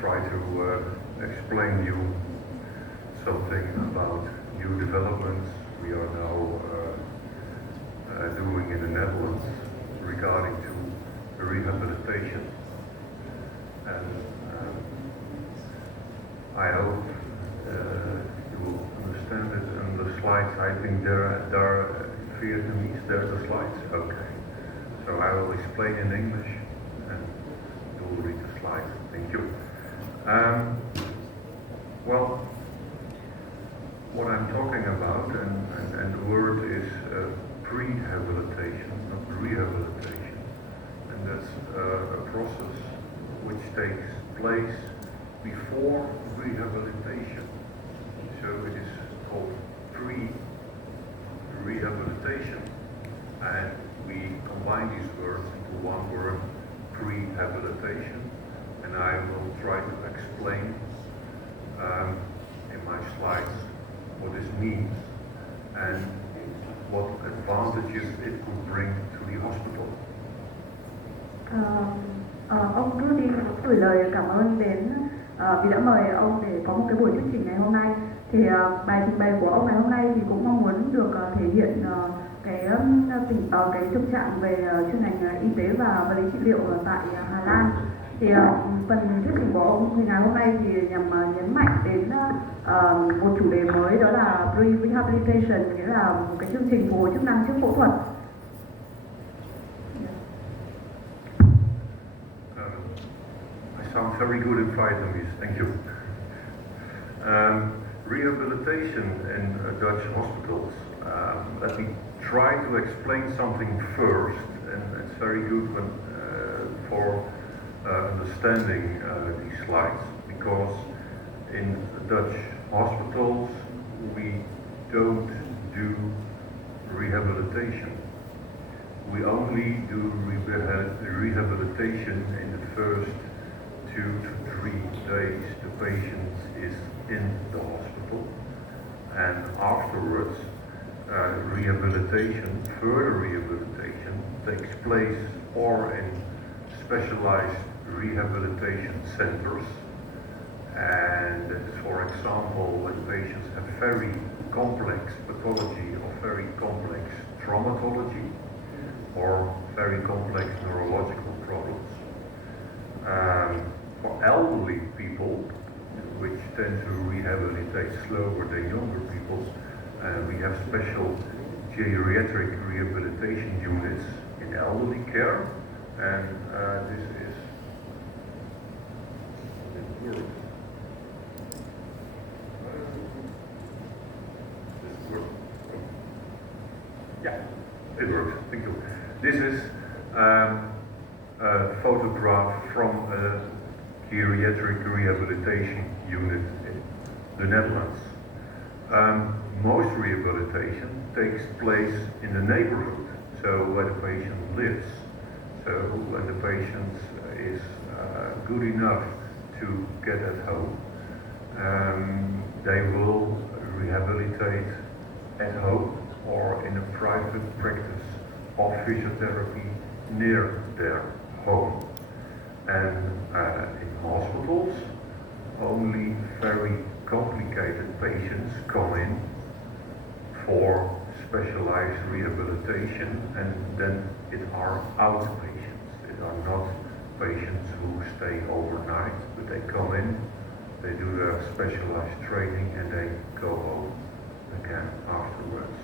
try to explain you something about new developments we are now doing in the Netherlands regarding to rehabilitation. And I hope you will understand it. And the slides, I think there are Vietnamese, there are the slides. Okay. So I will explain in English and you will read the slides. Thank you. Well, what I'm talking about, and the word is prehabilitation, not rehabilitation. And that's a process which takes place before rehabilitation. So it is called pre-rehabilitation. And we combine these words into one word, prehabilitation. And I will try to explain in my slides what this means and what advantages it could bring to the hospital. Ông Rudy gửi lời cảm ơn đến vì đã mời ông để có một cái buổi thuyết trình ngày hôm nay. Thì bài trình bày của ông ngày hôm nay thì cũng mong muốn được thể hiện cái thực trạng về chuyên ngành y tế và vật lý trị liệu tại Hà Lan. Thì phần thuyết trình của ông thì ngày hôm nay thì nhằm nhấn mạnh đến một chủ đề mới, đó là pre-rehabilitation, nghĩa là một cái chương trình phục hồi chức năng trước phẫu thuật. I sound very good in Vietnamese, thank you. Rehabilitation in Dutch hospitals. Let me try to explain something first, and it's very good when, for understanding these slides, because in Dutch hospitals we don't do rehabilitation. We only do rehabilitation in the first 2 to 3 days the patient is in the hospital, and afterwards further rehabilitation takes place or in specialized rehabilitation centers. And for example, when patients have very complex pathology or very complex traumatology or very complex neurological problems. For elderly people, which tend to rehabilitate slower than younger people, we have special geriatric rehabilitation units in elderly care, and this is it works. Thank you. This is a photograph from a geriatric rehabilitation unit in the Netherlands. Most rehabilitation takes place in the neighborhood, so where the patient lives. So when the patient is good enough to get at home, they will rehabilitate at home or in a private practice of physiotherapy near their home. And in hospitals, only very complicated patients come in for specialized rehabilitation, and then it are outpatients. It are not patients who stay overnight, but they come in, they do their specialized training, and they go home again afterwards.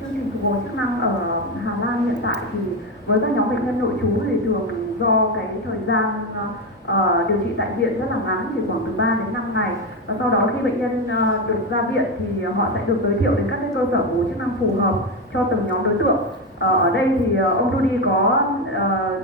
Chương trình phục hồi chức năng ở Hà Lan hiện tại thì với các nhóm bệnh nhân nội trú thì thường do cái thời gian điều trị tại viện rất là ngắn, chỉ khoảng từ 3 đến 5 ngày, và sau đó khi bệnh nhân được ra viện thì họ sẽ được giới thiệu đến các cái cơ sở phục hồi chức năng phù hợp cho từng nhóm đối tượng. Ở đây thì ông Rudy có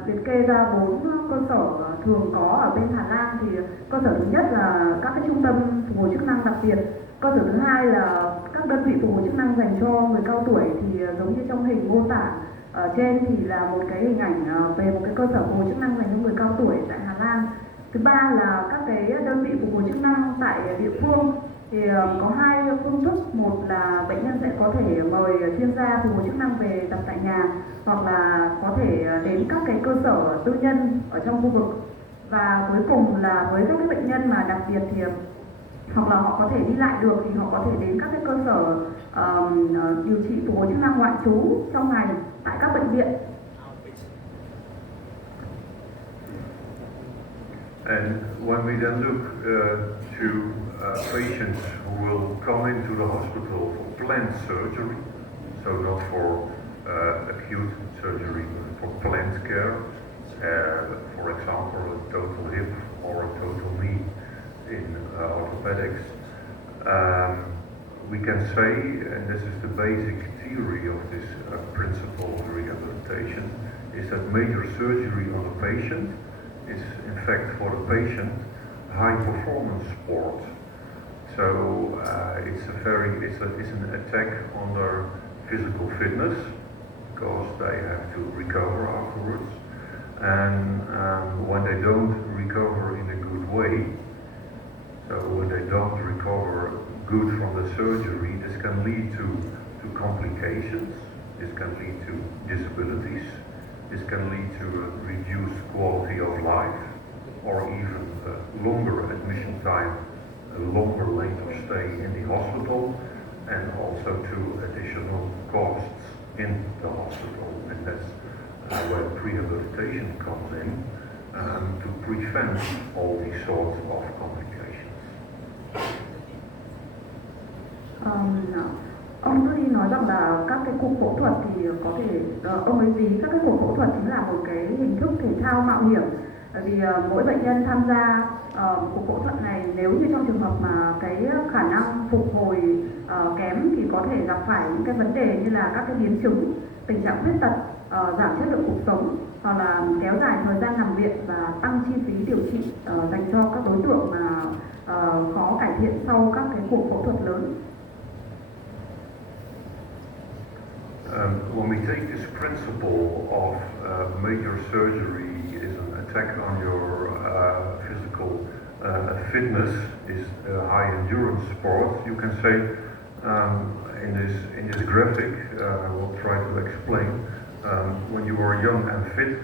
liệt kê ra 4 cơ sở thường có ở bên Hà Lan. Thì cơ sở thứ nhất là các cái trung tâm phục hồi chức năng đặc biệt. Cơ sở thứ hai là các đơn vị phục hồi chức năng dành cho người cao tuổi, thì giống như trong hình mô tả ở trên thì là một cái hình ảnh về một cái cơ sở phục hồi chức năng dành cho người cao tuổi tại Hà Lan. Thứ ba là các cái đơn vị phục hồi chức năng tại địa phương. Thì có 2 phương thức, một là bệnh nhân sẽ có thể mời chuyên gia phục hồi chức năng về tập tại nhà, hoặc là có thể đến các cái cơ sở tư nhân ở trong khu vực. Và cuối cùng là với các cái bệnh nhân mà đặc biệt thì hoặc là họ có thể đi lại được thì họ có thể đến các cái cơ sở điều trị phục hồi chức năng ngoại trú trong ngày tại các bệnh viện. And when we then look to patients who will come into the hospital for planned surgery, so not for acute surgery, but for planned care, for example, a total hip or a total knee in orthopedics, we can say, and this is the basic theory of this principle of rehabilitation, is that major surgery on a patient is in fact for the patient high performance sport. So it's an attack on their physical fitness because they have to recover afterwards, and when they don't recover in a good way, so when they don't recover good from the surgery, this can lead to complications, this can lead to disabilities, this can lead to a reduced quality of life, or even a longer admission time, a longer length of stay in the hospital, and also to additional costs in the hospital. And that's where rehabilitation comes in, to prevent all these sorts of complications. Ông Rudy nói rằng là các cái cuộc phẫu thuật thì có thể ông ấy ví các cái cuộc phẫu thuật chính là một cái hình thức thể thao mạo hiểm, bởi vì mỗi bệnh nhân tham gia cuộc phẫu thuật này, nếu như trong trường hợp mà cái khả năng phục hồi kém thì có thể gặp phải những cái vấn đề như là các cái biến chứng, tình trạng khuyết tật, giảm chất lượng cuộc sống, hoặc là kéo dài thời gian nằm viện và tăng chi phí điều trị dành cho các đối tượng mà khó cải thiện sau các cái cuộc phẫu thuật lớn. When we take this principle of major surgery is an attack on your physical fitness, is a high endurance sport, you can say in this graphic, I will try to explain, when you are young and fit,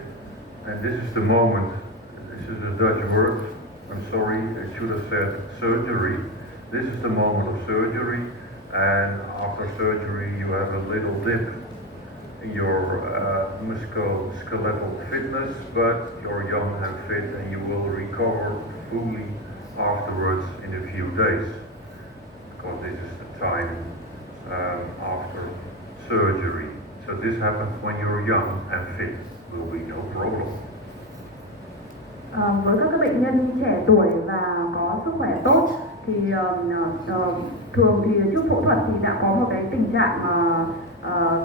and this is the moment, this is a Dutch word, I'm sorry, I should have said surgery, this is the moment of surgery, and after surgery you have a little dip in your musculoskeletal fitness, but you're young and fit and you will recover fully afterwards in a few days, because this is the time after surgery. So this happens when you're young and fit, will be no problem. Với các bệnh nhân trẻ tuổi và có sức khỏe tốt thì thường thì trước phẫu thuật thì đã có một cái tình trạng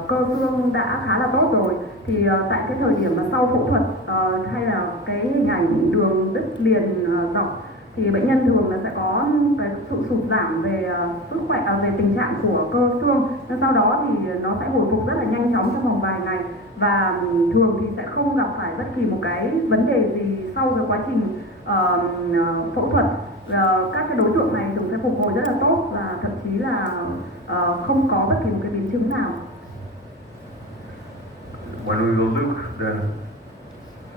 cơ xương đã khá là tốt rồi, thì tại cái thời điểm mà sau phẫu thuật hay là cái hình ảnh đường đứt liền dọc thì bệnh nhân thường là sẽ có cái sự sụt giảm về sức khỏe, về tình trạng của cơ xương, nên sau đó thì nó sẽ hồi phục rất là nhanh chóng trong vòng vài ngày, và thường thì sẽ không gặp phải bất kỳ một cái vấn đề gì sau cái quá trình phẫu thuật. Các cái đối tượng này thường sẽ phục hồi rất là tốt và thậm chí là không có bất kỳ một cái biến chứng nào. When we will look then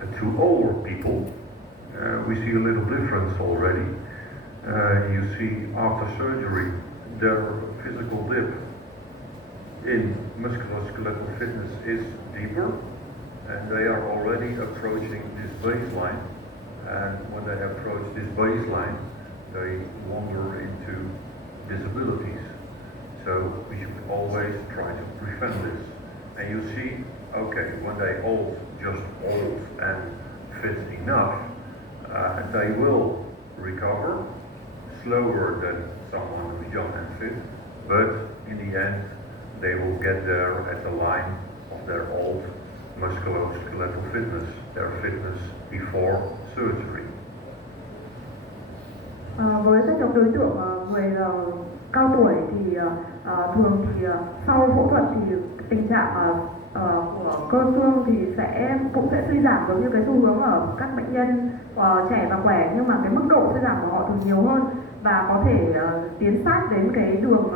to older people, we see a little difference already. You see after surgery their physical dip in musculoskeletal fitness is deeper, and they are already approaching this baseline, and when they approach this baseline they wander into disabilities. So we should always try to prevent this. And you see, okay, when they just old and fit enough, they will recover slower than someone who's young and fit, but in the end they will get there at the line of their old musculoskeletal fitness, their fitness before surgery. Với các đối tượng người cao tuổi thì thường thì sau phẫu thuật thì tình trạng của cơ xương thì cũng sẽ suy giảm giống như cái xu hướng ở các bệnh nhân trẻ và khỏe, nhưng mà cái mức độ suy giảm của họ thường nhiều hơn và có thể tiến sát đến cái đường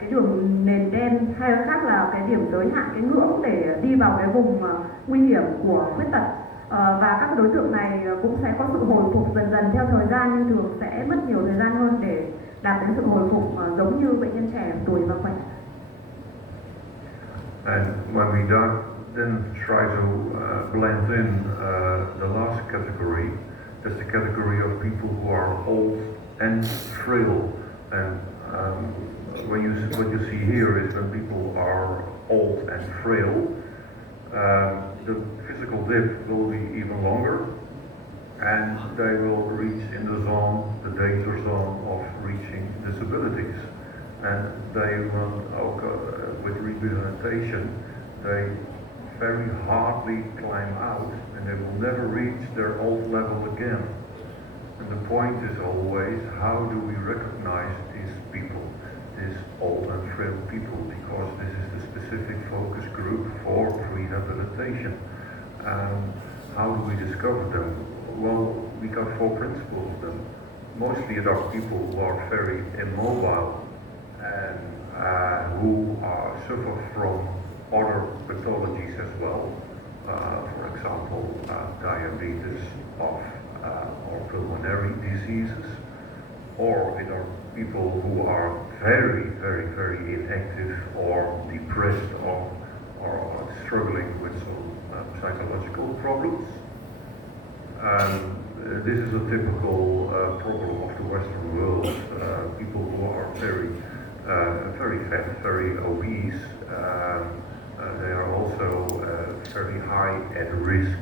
cái đường nền đen, hay khác là cái điểm giới hạn, cái ngưỡng để đi vào cái vùng nguy hiểm của khuyết tật. Và các đối tượng này cũng sẽ có sự hồi phục dần dần theo thời gian, nhưng thường sẽ mất nhiều thời gian hơn để đạt đến sự hồi phục giống như bệnh nhân trẻ tuổi và khỏe. And when we then try to blend in the last category, that's the category of people who are old and frail. And what you see here is when people are old and frail, the physical dip will be even longer, and they will reach in the zone, the danger zone of reaching disabilities. And they will, with rehabilitation, they very hardly climb out, and they will never reach their old level again. And the point is always, how do we recognize these people, these old and frail people, because this is the specific focus group for rehabilitation. How do we discover them? Well, we got 4 principles of them. Mostly adopt people who are very immobile and who suffer from other pathologies as well. For example, diabetes or pulmonary diseases, or it are people who are very, very, very inactive or depressed or struggling with some psychological problems. This is a typical problem of the Western world. People who are very fat, very obese, they are also very high at risk.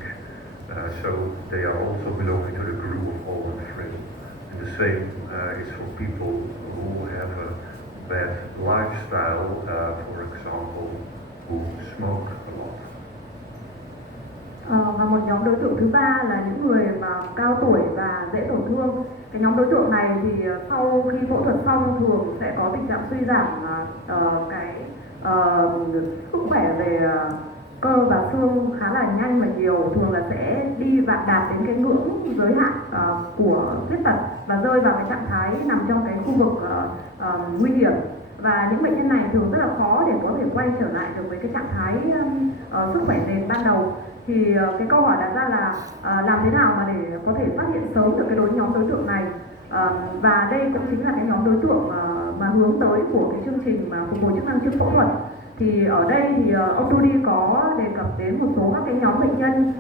So they are also belonging to the group of old and frail. And the same is for people who have a bad lifestyle, for example, who smoke a lot. Và một nhóm đối tượng thứ ba là những người mà cao tuổi và dễ tổn thương. Cái nhóm đối tượng này thì sau khi phẫu thuật xong thường sẽ có tình trạng suy giảm sức khỏe về cơ và xương khá là nhanh và nhiều, thường là sẽ đi và đạt đến cái ngưỡng giới hạn của khuyết tật và rơi vào cái trạng thái nằm trong cái khu vực nguy hiểm. Và những bệnh nhân này thường rất là khó để có thể quay trở lại được với cái trạng thái sức khỏe nền ban đầu. Thì cái câu hỏi đặt ra là làm thế nào mà để có thể phát hiện sớm được cái nhóm đối tượng này. Và đây cũng chính là cái nhóm đối tượng mà hướng tới của cái chương trình mà phục hồi chức năng trước phẫu thuật. Thì ở đây thì ông Trudy có đề cập đến một số các cái nhóm bệnh nhân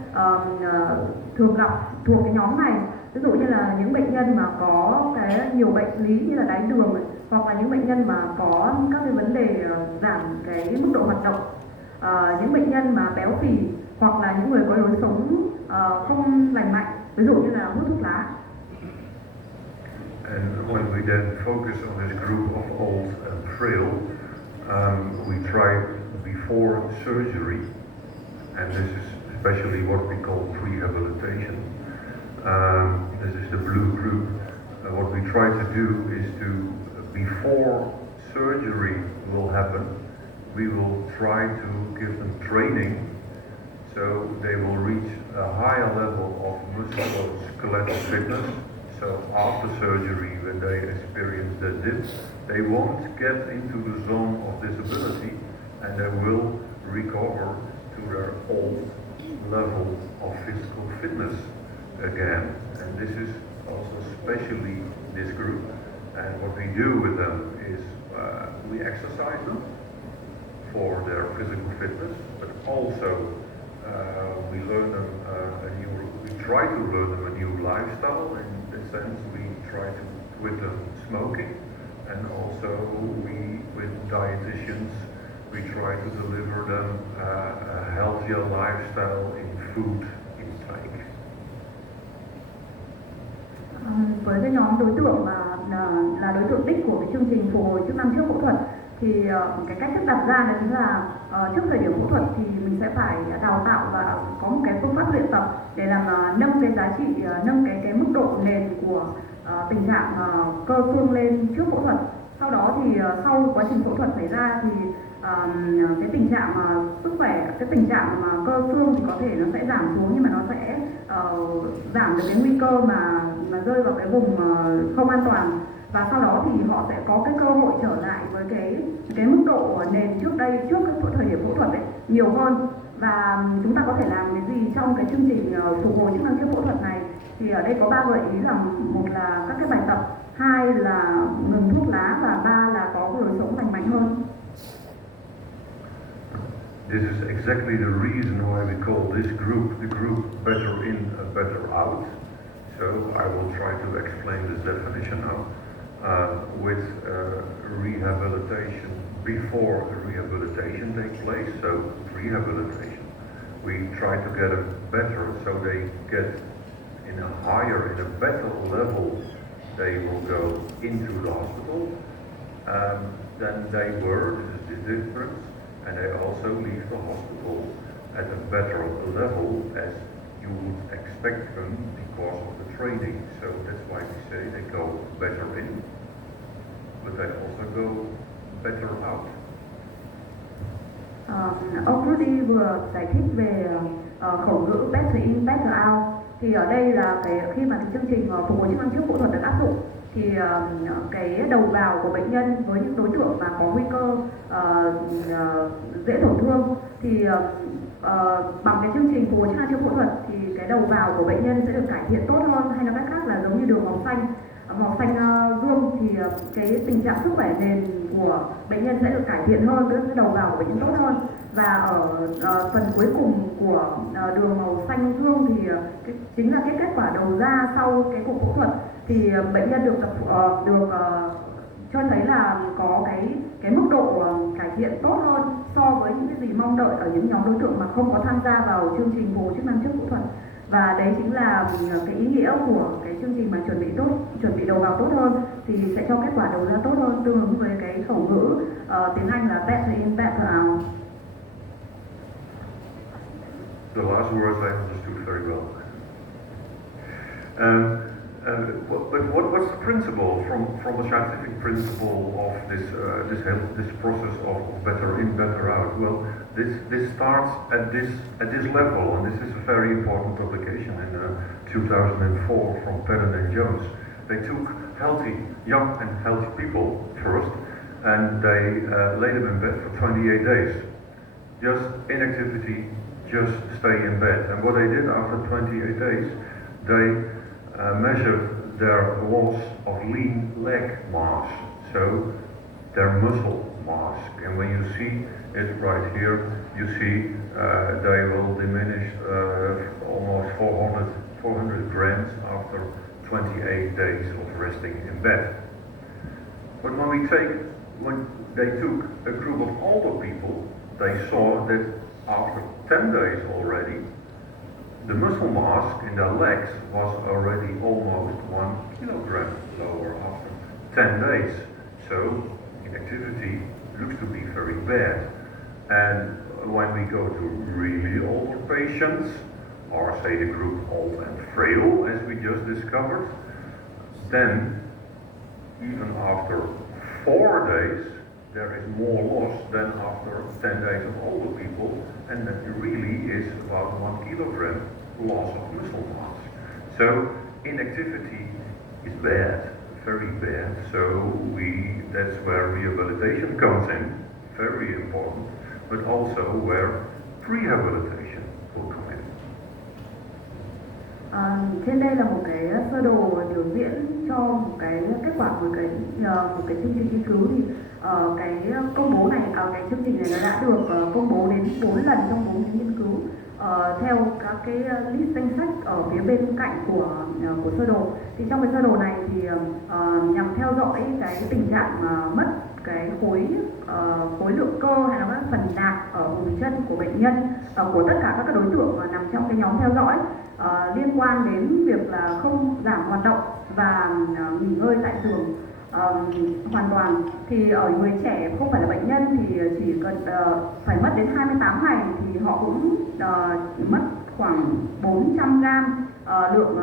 thường gặp thuộc cái nhóm này. Ví dụ như là những bệnh nhân mà có cái nhiều bệnh lý như là đái đường này, hoặc là những bệnh nhân mà có các cái vấn đề giảm cái mức độ hoạt động, những bệnh nhân mà béo phì, hoặc là những người có lối sống không lành mạnh, ví dụ như là hút thuốc lá. And when we then focus on this group of old and frail, we try before surgery, and this is especially what we call rehabilitation. This is the blue group. What we try to do is to, before surgery will happen, we will try to give them training so they will reach a higher level of musculoskeletal fitness. So after surgery, when they experience the dip, they won't get into the zone of disability, and they will recover to their old level of physical fitness again. And this is also especially this group. And what we do with them is we exercise them for their physical fitness, but also we learn them we try to learn them a new lifestyle. In this sense, we try to quit them smoking, and also with dietitians, we try to deliver them a healthier lifestyle in food intake. Với cái nhóm đối tượng mà là đối tượng đích của cái chương trình phục hồi chức năng trước phẫu thuật, thì cái cách thức đặt ra là chính là trước thời điểm phẫu thuật thì mình sẽ phải đào tạo và có một cái phương pháp luyện tập để làm nâng cái giá trị, nâng cái mức độ nền của tình trạng cơ xương lên trước phẫu thuật. Sau đó thì sau quá trình phẫu thuật xảy ra thì cái tình trạng sức khỏe, cái tình trạng mà cơ xương thì có thể nó sẽ giảm xuống, nhưng mà nó sẽ giảm được cái nguy cơ mà rơi vào cái vùng không an toàn. và sau đó thì họ sẽ có cái cơ hội trở lại với cái mức độ nền trước đây, trước cái thời điểm phẫu thuật ấy, nhiều hơn. Và chúng ta có thể làm cái gì trong cái chương trình phục hồi chức năng trước phẫu thuật này, thì ở đây có 3 gợi ý là: một là các cái bài tập, 2 là ngừng thuốc lá, và 3 là có cái lối sống lành mạnh hơn. This is exactly the reason why we call this group the group Better In, Better Out. So I will try to explain this definition now. With rehabilitation, before rehabilitation takes place, so rehabilitation, we try to get them better so they get in a better level. They will go into the hospital than they were. This is the difference. And they also leave the hospital at a better level as you would expect them because of the training. So that's why we say they go better in, but they also go better out. Ông Rudy vừa giải thích về khẩu ngữ better in, better out. Thì ở đây là khi mà chương trình phục hồi chức năng trước phẫu thuật được áp dụng, thì cái đầu vào của bệnh nhân với những đối tượng mà có nguy cơ dễ tổn thương, thì bằng cái chương trình phục hồi chức năng trước phẫu thuật thì cái đầu vào của bệnh nhân sẽ được cải thiện tốt hơn, hay nói cách khác là giống như đường màu xanh dương, thì cái tình trạng sức khỏe nền của bệnh nhân sẽ được cải thiện hơn, cái đầu vào của bệnh nhân tốt hơn. Và ở phần cuối cùng của đường màu xanh dương thì chính là cái kết quả đầu ra sau cái cuộc phẫu thuật, thì bệnh nhân được cho thấy là có cái mức độ cải thiện tốt hơn so với những cái gì mong đợi ở những nhóm đối tượng mà không có tham gia vào chương trình phục hồi chức năng trước phẫu thuật. Và đấy chính là cái ý nghĩa của cái chương trình mà chuẩn bị đầu vào tốt hơn thì sẽ cho kết quả đầu ra tốt hơn, tương ứng với cái khẩu ngữ tiếng Anh là better in, better out. The last words I understood very well. But what's the principle from the scientific principle of this process of better in, better out? Well, this starts at this level, and this is a very important publication in 2004 from Patton and Jones. They took young and healthy people first, and they laid them in bed for 28 days. Just inactivity, just stay in bed. And what they did after 28 days, they measured their loss of lean leg mass, so their muscle mass. And when you see it right here, you see they will diminish almost 400 grams after 28 days of resting in bed. But when they took a group of older people, they saw that after 10 days already, the muscle mass in their legs was already almost 1 kilogram lower after 10 days. So inactivity looks to be very bad. And when we go to really older patients, or say the group old and frail, as we just discovered, then even after 4 days, there is more loss than after 10 days of older people, and that really is about 1 kilogram loss of muscle mass. So inactivity is bad, very bad. So that's where rehabilitation comes in, very important, but also where prehabilitation will come in. Trên đây là một cái sơ đồ biểu diễn cho một cái kết quả của một cái chương trình nghiên cứu. Thì cái công bố này, cái chương trình này nó đã được công bố đến 4 lần trong 4 nghiên cứu theo các cái list danh sách ở phía bên cạnh của sơ đồ. Thì trong cái sơ đồ này thì nhằm theo dõi cái tình trạng mất cái khối lượng cơ hay là các phần nạc ở vùng chân của bệnh nhân, của tất cả các đối tượng nằm trong cái nhóm theo dõi, liên quan đến việc là không giảm hoạt động và nghỉ ngơi tại giường hoàn toàn. Thì ở người trẻ không phải là bệnh nhân thì chỉ cần phải mất đến 28 ngày thì họ cũng mất khoảng 400 gram lượng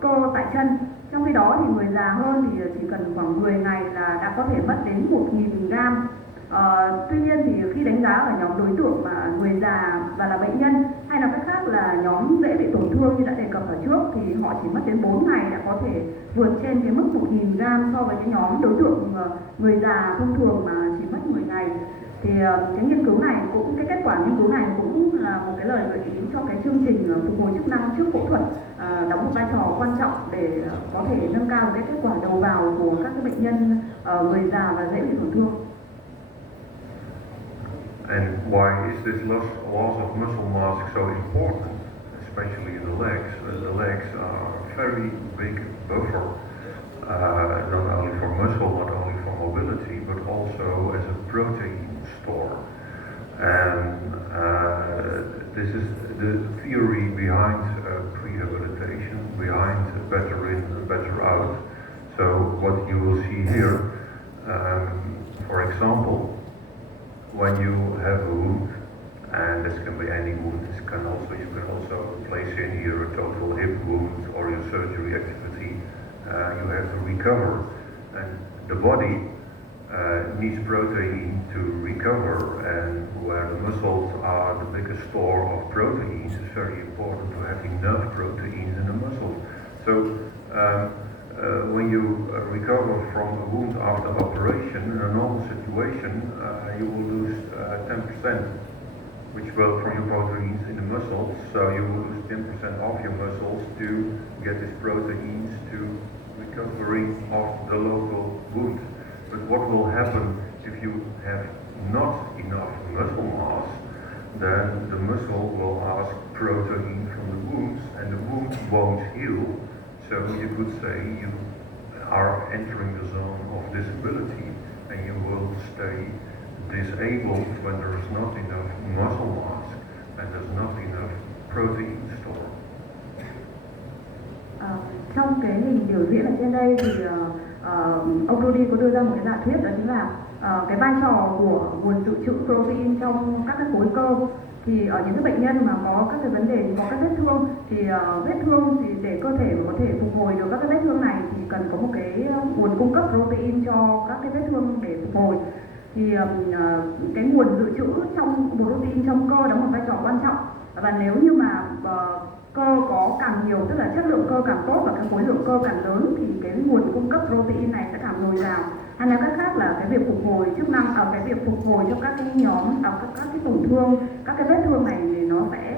cơ tại chân. Trong khi đó thì người già hơn thì chỉ cần khoảng 10 ngày là đã có thể mất đến 1.000 gram Tuy nhiên thì khi đánh giá ở nhóm đối tượng mà người già và là bệnh nhân, hay là cách khác là nhóm dễ bị tổn thương như đã đề cập ở trước, thì họ chỉ mất đến 4 ngày đã có thể vượt trên cái mức 1.000 gram so với cái nhóm đối tượng người già thông thường mà chỉ mất 10 ngày. Thì cái nghiên cứu này cũng, cái kết quả nghiên cứu này cũng là một cái lời gợi ý cho cái chương trình phục hồi chức năng trước phẫu thuật, đóng một vai trò quan trọng để có thể nâng cao cái kết quả đầu vào của các cái bệnh nhân người già và dễ bị tổn thương. And why is this loss of muscle mass so important, especially in the legs? The legs are a very big buffer, not only for muscle, not only for mobility, but also as a protein store. And this is the theory behind rehabilitation, behind better in, better out. So what you will see here, for example, when you have a wound, and this can be any wound, you can also place in here a total hip wound or your surgery activity. You have to recover, and the body needs protein to recover, and where the muscles are the biggest store of proteins, it's very important to have enough proteins in the muscles. So when you recover from a wound after operation, in a normal situation, you will lose 10%, which will from your proteins in the muscles, so you will lose 10% of your muscles to get these proteins to recovery of the local wound. But what will happen if you have not enough muscle mass? Then the muscle will ask protein from the wounds, and the wound won't heal. So you could say you are entering the zone of disability, and you will stay disabled when there is not enough muscle mass and there's not enough protein store. Trong cái hình biểu diễn ở trên đây thì ông Rudy có đưa ra một cái giả thuyết, đó chính là cái vai trò của nguồn dự trữ protein trong các cái khối cơ. Thì ở những cái bệnh nhân mà có các cái vấn đề, có các vết thương, thì vết thương thì để cơ thể mà có thể phục hồi được các cái vết thương này thì cần có một cái nguồn cung cấp protein cho các cái vết thương để phục hồi. Thì cái nguồn dự trữ trong protein trong cơ đóng một vai trò quan trọng, và nếu như mà cơ có càng nhiều, tức là chất lượng cơ càng tốt và cái khối lượng cơ càng lớn, thì cái nguồn cung cấp protein này sẽ càng dồi dào. Hay là cách khác là cái việc phục hồi chức năng, cái việc phục hồi cho các cái nhóm, các cái tổn thương, các cái vết thương này thì nó sẽ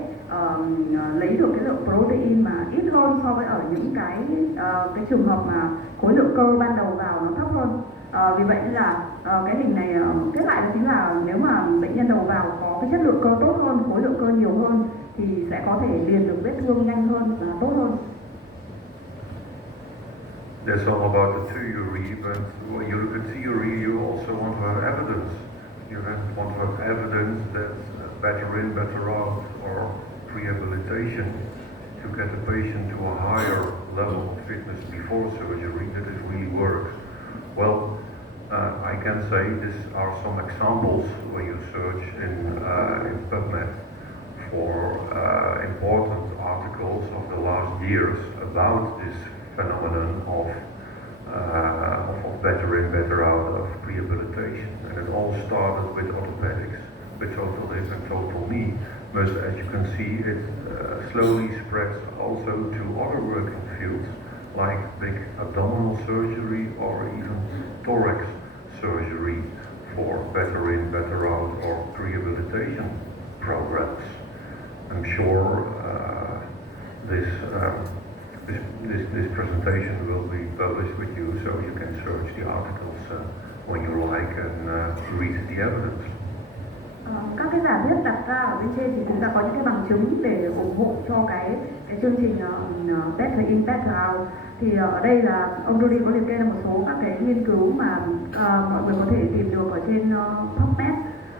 lấy được cái lượng protein mà ít hơn so với ở những cái trường hợp mà khối lượng cơ ban đầu vào nó thấp hơn. Vì vậy là cái hình này kết lại đó chính là nếu mà bệnh nhân đầu vào có cái chất lượng cơ tốt hơn, khối lượng cơ nhiều hơn, thì sẽ có thể liền được vết thương nhanh hơn và tốt hơn. That's all about the theory, but when you look at theory, you also want to have evidence. You want to have evidence that better in, better out, or rehabilitation to get the patient to a higher level of fitness before surgery, that it really works. Well, I can say these are some examples when you search in PubMed for important articles of the last years about this phenomenon of better in, better out of rehabilitation. And it all started with orthopedics, with total hip and total knee. But as you can see, it slowly spreads also to other working fields, like big abdominal surgery or even thorax surgery for better in, better out or rehabilitation programs. I'm sure this presentation will be published with you, so you can search the articles when you like and read the evidence. Các cái giả thuyết đặt ra ở bên trên thì chúng ta có những cái bằng chứng để ủng hộ cho cái chương trình Better In, Better Out. Thì ở đây là ông Rudy có liệt kê là một số các cái nghiên cứu mà mọi người có thể tìm được ở trên PubMed.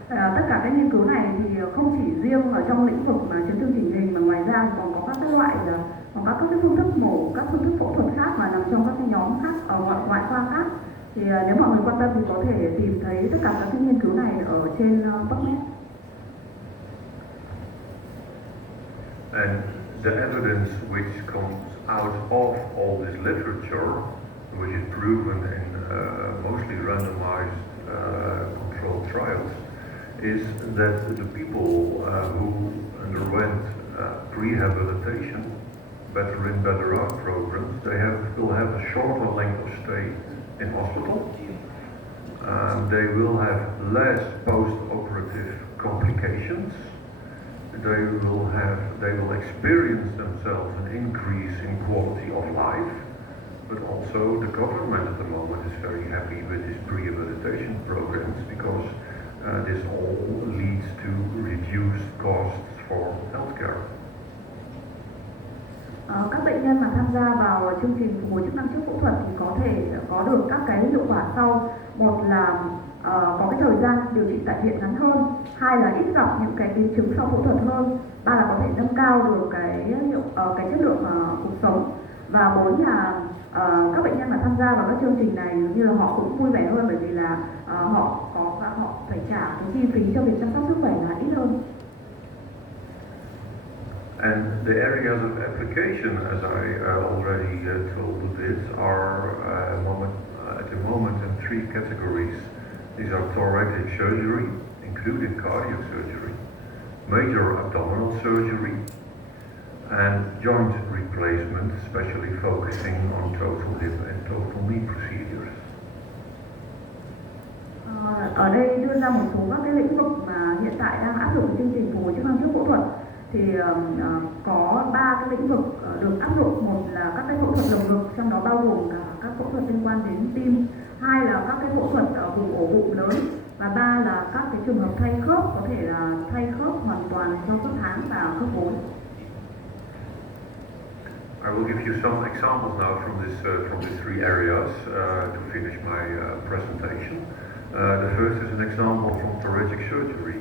Tất cả các nghiên cứu này thì không chỉ riêng ở trong lĩnh vực mà chấn thương chỉnh hình, mà ngoài ra còn có các cái loại, còn các cái phương thức mổ, các phương thức phẫu thuật khác mà nằm trong các cái nhóm khác ở ngoại khoa khác. Thì nếu mọi người quan tâm thì có thể tìm thấy tất cả các cái nghiên cứu này ở trên PubMed. And the evidence which comes out of all this literature, which is proven in mostly randomized controlled trials, is that the people who underwent rehabilitation, better in, better out programs, will have a shorter length of stay in hospital. They will have less post-operative complications. They will experience themselves an increase in quality of life, but also the government at the moment is very happy with these rehabilitation programs because this all leads to reduced costs for healthcare. Các bệnh nhân mà tham gia vào chương trình phục hồi chức năng trước phẫu thuật thì có thể có được các cái hiệu quả sau. Một là có cái thời gian điều trị tại viện ngắn hơn, hai là ít gặp những cái biến chứng sau phẫu thuật hơn, ba là có thể nâng cao được cái chất lượng cuộc sống, và bốn là các bệnh nhân mà tham gia vào các chương trình này như là họ cũng vui vẻ hơn bởi vì là họ phải trả cái chi phí cho việc chăm sóc sức khỏe là ít hơn. And the areas of application, as I already told you this, are at the moment in three categories. These are thoracic surgery, including cardiac surgery, major abdominal surgery, and joint replacement, especially focusing on total hip and total knee procedures. Ở đây đưa ra một số các cái lĩnh vực mà hiện tại đang áp dụng chương trình phục hồi chức năng trước phẫu thuật. Thì có 3 cái lĩnh vực được áp dụng. Một là các cái phẫu thuật lồng ngực, trong đó bao gồm cả các phẫu thuật liên quan đến tim. Hai là các cái phẫu thuật ở vùng ổ bụng lớn. Và ba là các cái trường hợp thay khớp, có thể là thay khớp hoàn toàn do khớp háng và khớp gối. I will give you some examples now from these three areas to finish my presentation. The first is an example from thoracic surgery.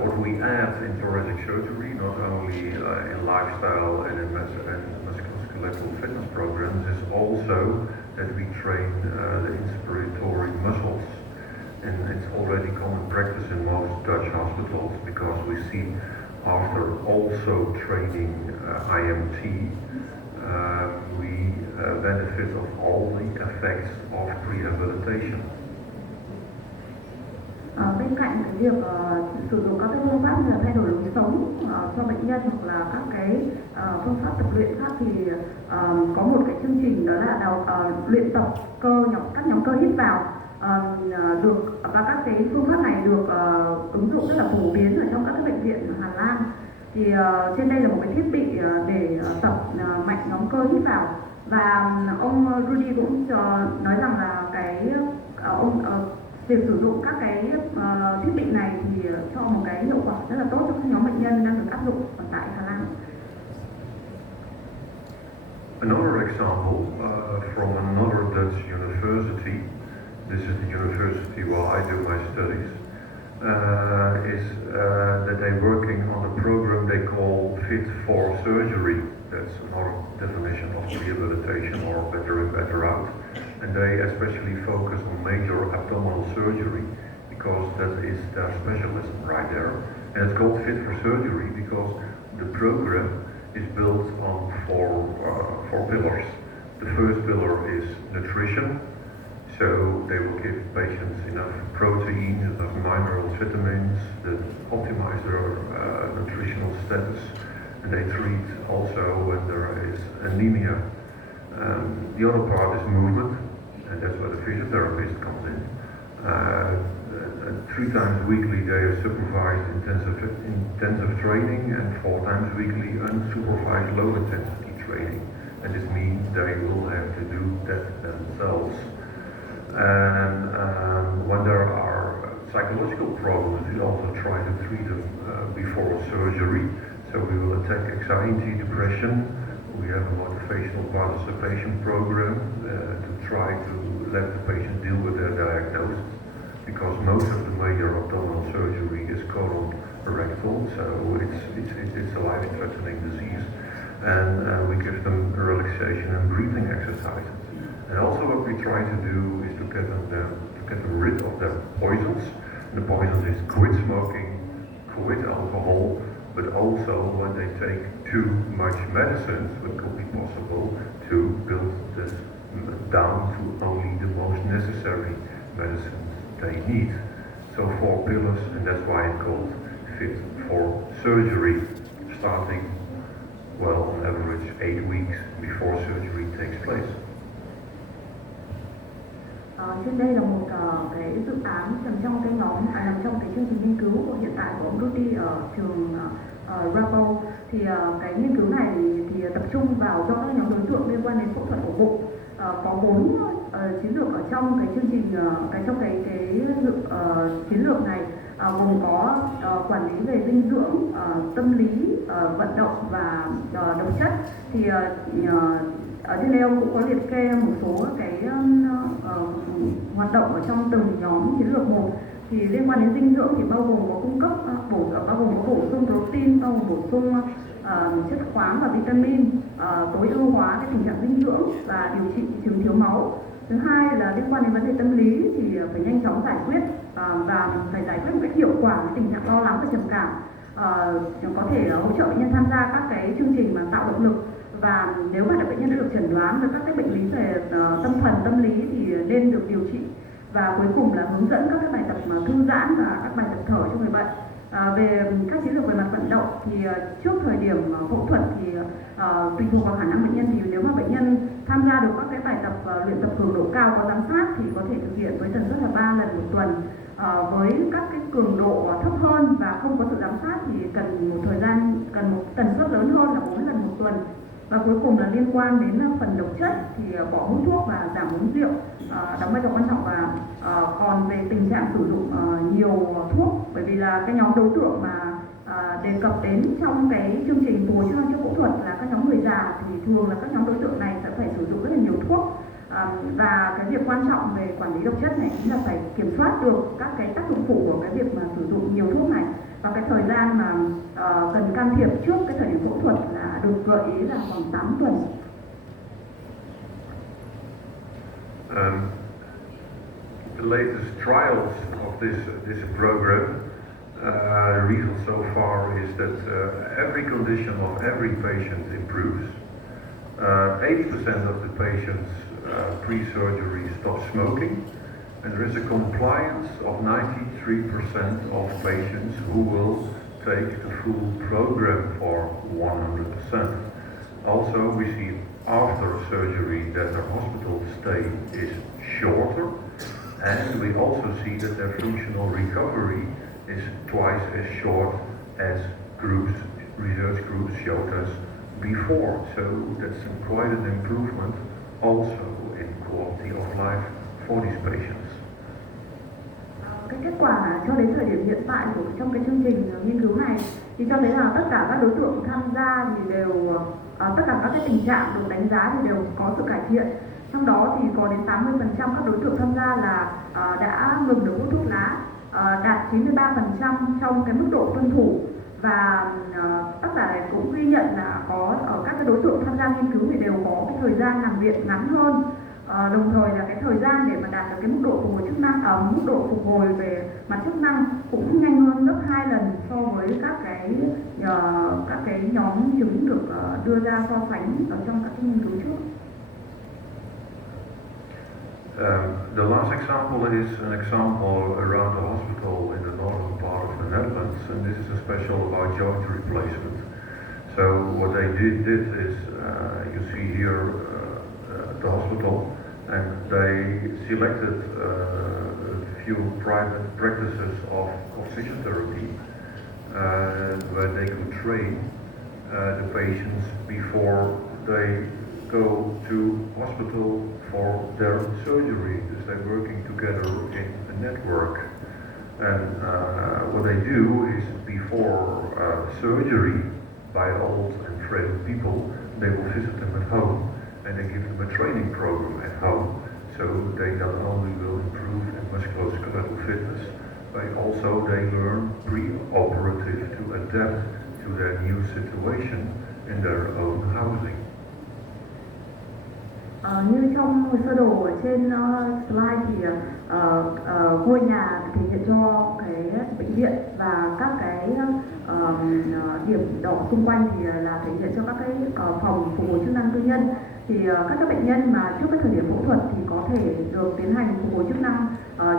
What we add in thoracic surgery, not only in lifestyle and in musculoskeletal fitness programs, is also that we train the inspiratory muscles. And it's already common practice in most Dutch hospitals because we see after also training IMT, we benefit of all the effects of rehabilitation. Bên cạnh cái việc sử dụng các cái phương pháp như là thay đổi lối sống cho bệnh nhân hoặc là các cái phương pháp tập luyện khác thì có một cái chương trình đó là luyện tập các nhóm cơ hít vào và các cái phương pháp này được ứng dụng rất là phổ biến ở trong các cái bệnh viện Hà Lan. Thì trên đây là một cái thiết bị để tập mạnh nhóm cơ hít vào, và ông Rudy cũng nói rằng là việc sử dụng các cái thiết bị này thì cho một cái hiệu quả rất là tốt cho các nhóm bệnh nhân đang được áp dụng tại Hà Lan. Another example from another Dutch university, this is the university where I do my studies, is that they're working on a program they call Fit for Surgery. That's another definition of rehabilitation or better in, better out. And they especially focus on major abdominal surgery because that is their specialism right there. And it's called Fit for Surgery because the program is built on four pillars. The first pillar is nutrition, so they will give patients enough protein, enough minerals, vitamins that optimize their nutritional status, and they treat also when there is anemia. The other part is movement, and that's where the physiotherapist comes in. 3 times weekly they are supervised intensive training, and 4 times weekly unsupervised low intensity training. And this means they will have to do that themselves. And when there are psychological problems, we also try to treat them before surgery. So we will attack anxiety, depression. We have a motivational participation program to try to let the patient deal with their diagnosis, because most of the major abdominal surgery is colorectal, so it's a life-threatening disease. And we give them relaxation and breathing exercises. And also what we try to do is to get them rid of their poisons. And the poisons is quit smoking, quit alcohol, but also when they take too much medicines, it could be possible to build this down to only the most necessary medicines they need. So So 4 pillars, and that's why it's called Fit for Surgery, starting, well, on average 8 weeks before surgery takes place. Trên đây là một cái dự án nằm trong cái nhóm, nằm trong cái chương trình nghiên cứu của hiện tại của ông Rudy ở trường Rapo. Thì cái nghiên cứu này thì tập trung vào do các nhóm đối tượng liên quan đến phẫu thuật ổ bụng. Có 4 chiến lược ở trong cái chương trình, trong cái chiến lược này, gồm có quản lý về dinh dưỡng, tâm lý, vận động và độc chất. Thì ở trên đây ông cũng có liệt kê một số cái hoạt động ở trong từng nhóm chiến lược một. Thì liên quan đến dinh dưỡng thì bao gồm có cung cấp bao gồm có bổ sung protein, bao gồm bổ sung chất khoáng và vitamin, tối ưu hóa cái tình trạng dinh dưỡng và điều trị chứng thiếu máu. Thứ hai là liên quan đến vấn đề tâm lý thì phải nhanh chóng giải quyết và phải giải quyết một cách hiệu quả cái tình trạng lo lắng và trầm cảm. Có thể hỗ trợ bệnh nhân tham gia các cái chương trình mà tạo động lực, và nếu mà bệnh nhân đã được chẩn đoán với các cái bệnh lý về tâm thần, tâm lý thì nên được điều trị. Và cuối cùng là hướng dẫn các cái bài tập thư giãn và các bài tập thở cho người bệnh. Về các chiến lược về mặt vận động thì trước thời điểm phẫu thuật thì tùy thuộc vào khả năng bệnh nhân, thì nếu mà bệnh nhân tham gia được các cái bài tập luyện tập cường độ cao có giám sát thì có thể thực hiện với tần suất là 3 lần một tuần. Với các cái cường độ thấp hơn và không có sự giám sát thì cần một tần suất lớn hơn là 4 lần một tuần. Và cuối cùng là liên quan đến phần độc chất thì bỏ hút thuốc và giảm uống rượu đóng vai trò quan trọng. Và còn về tình trạng sử dụng nhiều thuốc, bởi vì là cái nhóm đối tượng mà đề cập đến trong cái chương trình phục hồi chức năng trước phẫu thuật là các nhóm người già, thì thường là các nhóm đối tượng này sẽ phải sử dụng rất là nhiều thuốc. Và cái việc quan trọng về quản lý độc chất này chính là phải kiểm soát được các cái tác dụng phụ của cái việc mà sử dụng nhiều thuốc này. Và cái thời gian mà cần can thiệp trước cái thời điểm phẫu thuật là được gợi ý là khoảng 8 tuần. The latest trials of this program result so far is that every condition of every patient improves. 80% of the patients pre-surgery stop smoking, and there is a compliance of 93% of patients who will take the full program for 100%. Also, we see after surgery that their hospital stay is shorter, and we also see that their functional recovery is twice as short as research groups showed us before. So that's quite an improvement also in quality of life for these patients. Cái kết quả cho đến thời điểm hiện tại trong cái chương trình nghiên cứu này thì cho thấy là tất cả các đối tượng tham gia thì đều tất cả các cái tình trạng được đánh giá thì đều có sự cải thiện. Trong đó thì có đến 80% các đối tượng tham gia là đã ngừng được hút thuốc lá, đạt 93% trong cái mức độ tuân thủ. Và tất cả này cũng ghi nhận là có ở các cái đối tượng tham gia nghiên cứu thì đều có cái thời gian nằm viện ngắn hơn. Đồng thời là cái thời gian để mà đạt được cái mức độ phục hồi chức năng, mức độ phục hồi về mặt chức năng cũng nhanh hơn gấp 2 lần so với các cái nhóm chứng được đưa ra so sánh ở trong các cái nghiên cứu trước. The last example is an example around the hospital in the northern part of the Netherlands, and this is a special about joint replacement. So what they did is, you see here the hospital, and they selected a few private practices of physiotherapy where they could train the patients before they go to hospital for their surgery, because they're working together in a network. And what they do is before surgery by old and frail people, they will visit them at home and they give them a training program at home, so they not only will improve in musculoskeletal fitness, but also they learn pre-operative to adapt to their new situation in their own housing. Như trong sơ đồ ở trên slide thì ngôi nhà thể hiện cho cái bệnh viện và các cái điểm đỏ xung quanh thì là thể hiện cho các cái phòng phục hồi chức năng tư nhân. thì các bệnh nhân mà trước cái thời điểm phẫu thuật thì có thể được tiến hành phục hồi chức năng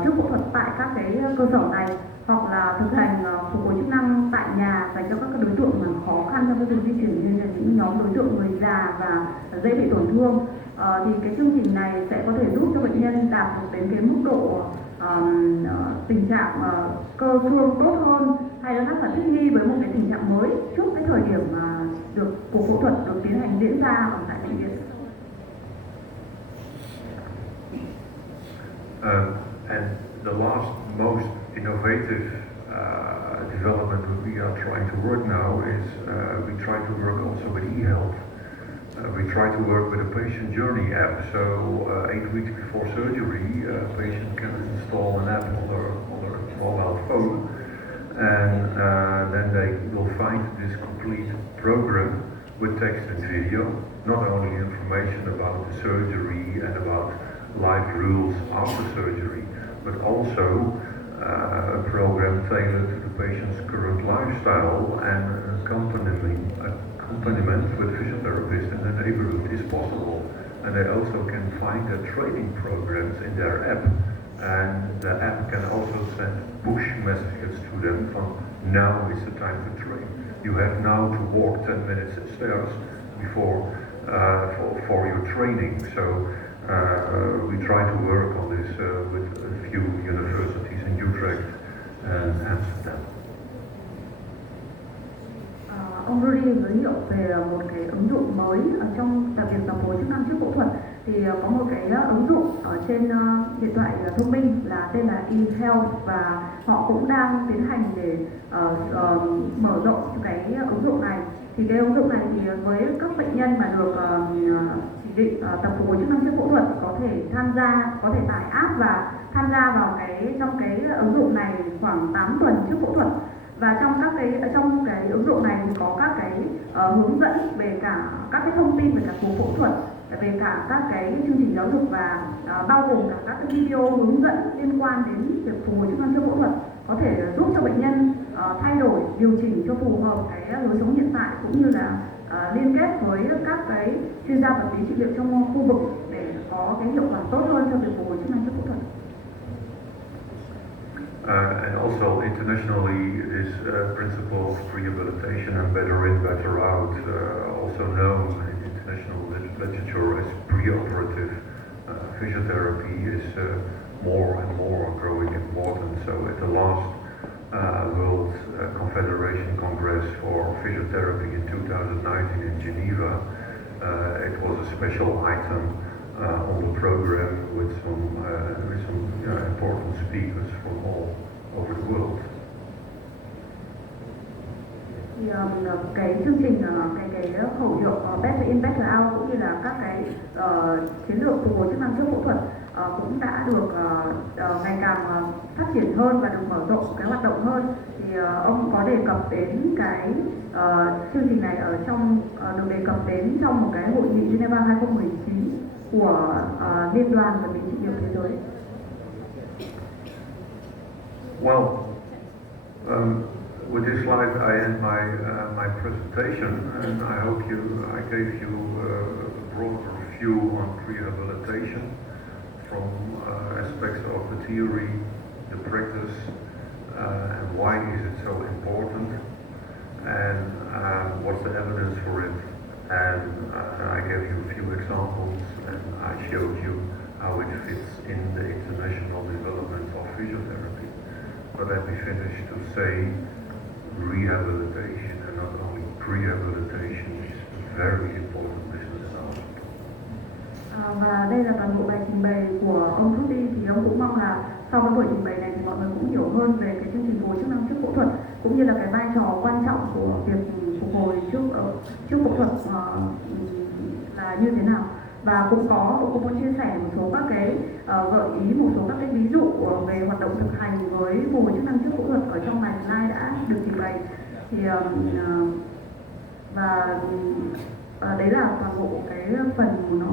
trước phẫu thuật tại các cái cơ sở này, hoặc là thực hành phục hồi chức năng tại nhà dành cho các đối tượng mà khó khăn trong cái việc di chuyển, như là những nhóm đối tượng người già và dễ bị tổn thương. Thì cái chương trình này sẽ có thể giúp cho bệnh nhân đạt được đến cái mức độ tình trạng cơ xương tốt hơn, hay là rất là thích nghi với một cái tình trạng mới trước cái thời điểm mà cuộc phẫu thuật được tiến hành diễn ra ở tại bệnh viện. And the last most innovative development we are trying to work now is we try to work also with e-health. We try to work with a patient journey app, so 8 weeks before surgery, a patient can install an app on their mobile phone, and then they will find this complete program with text and video, not only information about the surgery and about life rules after surgery, but also a program tailored to the patient's current lifestyle, and accompaniment with physiotherapists in the neighborhood is possible. And they also can find their training programs in their app, and the app can also send push messages to them from now is the time to train. You have now to walk 10 minutes stairs before for your training. So we try to work on this with a few universities in Utrecht and Amsterdam. Ông Rudy giới thiệu về một cái ứng dụng mới ở trong việc tập hồi chức năng trước phẫu thuật. Thì có một cái ứng dụng ở trên điện thoại thông minh là tên là e-health, và họ cũng đang tiến hành để mở rộng cái ứng dụng này. Thì cái ứng dụng này thì với các bệnh nhân mà được chỉ định tập phục hồi chức năng trước phẫu thuật có thể tải app và tham gia vào trong cái ứng dụng này khoảng 8 tuần trước phẫu thuật. Và trong cái ứng dụng này thì có các cái hướng dẫn về cả các cái thông tin về cả cuộc phẫu thuật, về cả các cái chương trình giáo dục, và bao gồm cả các cái video hướng dẫn liên quan đến việc phục hồi chức năng trước phẫu thuật, có thể giúp cho bệnh nhân thay đổi, điều chỉnh cho phù hợp cái lối sống hiện tại, cũng như là liên kết với các cái chuyên gia vật lý trị liệu trong khu vực để có cái hiệu quả tốt hơn cho việc phục hồi chức năng trước phẫu thuật. And also internationally, this principle of rehabilitation and better in, better out, also known in international literature as preoperative physiotherapy, is more and more growing important. So at the last World Confederation Congress for Physiotherapy in 2019 in Geneva, it was a special item on the program with some important speakers from all over the world. Thì cái chương trình cái khẩu hiệu Better in, Better out, cũng như là các cái chiến lược phục hồi chức năng trước phẫu thuật cũng đã được ngày càng phát triển hơn và được mở rộng cái hoạt động hơn. Thì ông có đề cập đến cái chương trình này được đề cập đến trong một cái hội nghị Geneva 2019 của Liên đoàn Vật lý trị liệu thế giới. Well, with this slide I end my presentation, and I hope I gave you a broader view on rehabilitation from aspects of the theory, the practice, and why is it so important, and what's the evidence for it. And I gave you a few examples, and I showed you how it fits in the international development of physiotherapy. But let me finish to say rehabilitation, and not only rehabilitation, is a very important business in our hospital. Và đây là toàn bộ bài trình bày của ông Rudy. Thì ông cũng mong là sau cái buổi trình bày này thì mọi người cũng hiểu hơn về cái chương trình phục hồi chức năng trước phẫu thuật, cũng như là cái vai trò quan trọng của việc phục hồi trước phẫu thuật là như thế nào. Và cũng muốn chia sẻ một số các cái gợi ý, một số các cái ví dụ về hoạt động thực hành với phục hồi chức năng trước phẫu thuật ở trong bài slide đã được trình bày. Thì và đấy là toàn bộ cái phần nó